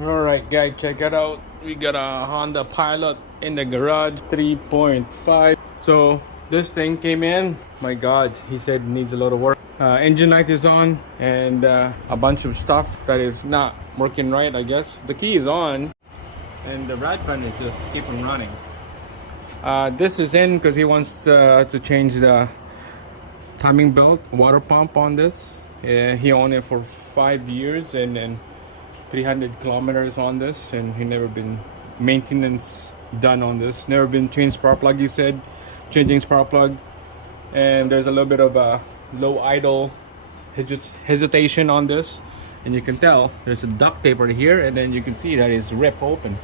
Alright guys, check it out. We got a Honda Pilot in the garage, 3.5. So this thing came in. My god, he said it needs a lot of work. Engine light is on, and a bunch of stuff that is not working right, I guess. The key is on, and the rad fan is just keep on running. This is in because he wants to change the timing belt water pump on this. He owned it for 5 years and then 300 kilometers on this, and he never been maintenance done on this. Never been changed spark plug, he said. Changing spark plug, and there's a little bit of a low idle hesitation on this, and you can tell there's a duct tape right here, and then you can see that it's ripped open.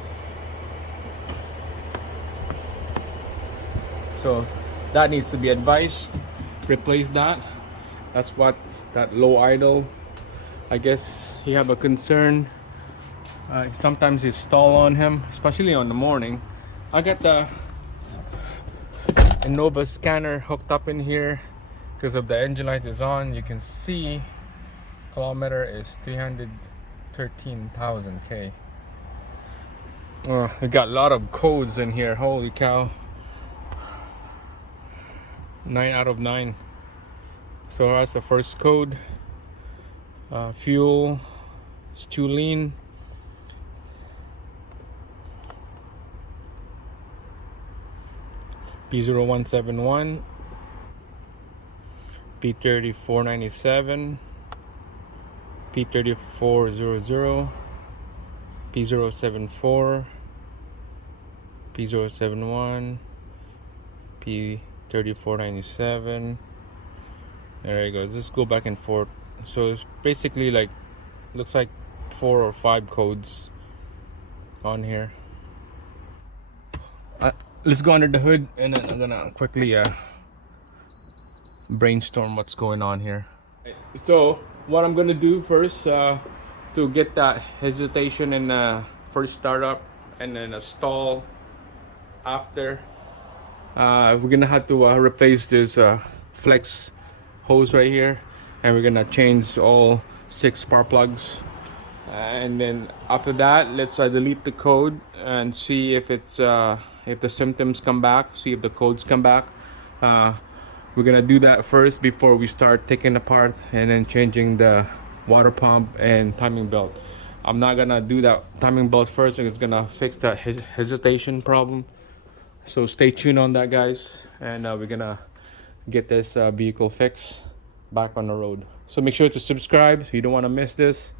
So that needs to be advised. Replace that. That's what that low idle. I guess he have a concern. Sometimes it's stall on him, especially on the morning. I got the Innova scanner hooked up in here because of the engine light is on. You can see kilometer is 313,000 K. We got a lot of codes in here. Holy cow. 9 out of 9. So that's the first code. Fuel is too lean. P0171, P3497, P3400, P074, P071, P3497. There it goes. Let's go back and forth. So it's basically like, looks like 4 or 5 codes on here. Let's go under the hood, and then I'm gonna quickly brainstorm what's going on here. So what I'm gonna do first to get that hesitation in first startup and then a stall after, we're gonna have to replace this flex hose right here, and we're gonna change all 6 spark plugs, and then after that let's delete the code and see if it's if the symptoms come back, see if the codes come back. We're gonna do that first before we start taking apart and then changing the water pump and timing belt. I'm not gonna do that timing belt first. It's gonna fix that hesitation problem. So stay tuned on that, guys, and we're gonna get this vehicle fixed back on the road. So make sure to subscribe so you don't want to miss this.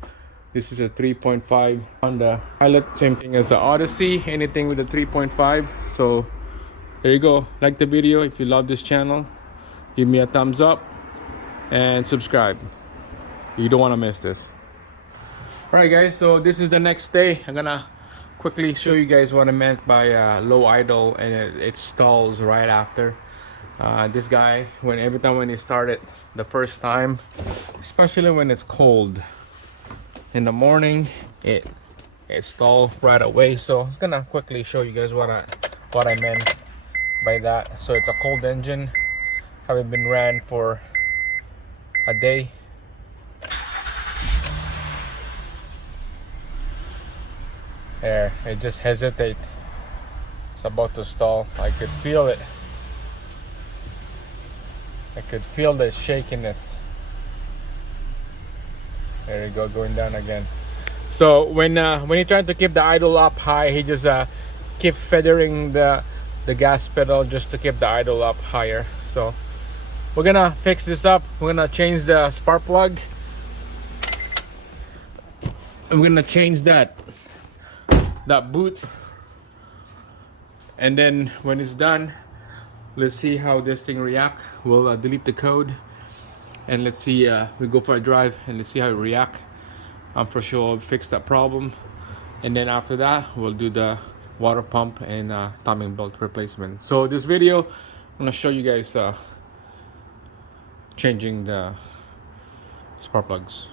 This is a 3.5 Honda Pilot, same thing as the Odyssey, anything with a 3.5. So there you go. Like the video if you love this channel, give me a thumbs up and subscribe. You don't want to miss this. Alright guys, so this is the next day. I'm gonna quickly show you guys what I meant by low idle, and it stalls right after. This guy, every time when he started the first time, especially when it's cold in the morning, it stalls right away. So I'm gonna quickly show you guys what I meant by that. So it's a cold engine, haven't been ran for a day. There, it just hesitates. It's about to stall. I could feel it. I could feel the shakiness. There you go, going down again. So when he tried to keep the idle up high, he just keep feathering the gas pedal just to keep the idle up higher. So we're gonna fix this up. We're gonna change the spark plug. I'm gonna change that boot, and then when it's done, let's see how this thing react. We'll delete the code, and let's see, we go for a drive and let's see how it react. I'm for sure I'll fix that problem, and then after that we'll do the water pump and timing belt replacement. So this video, I'm gonna show you guys changing the spark plugs.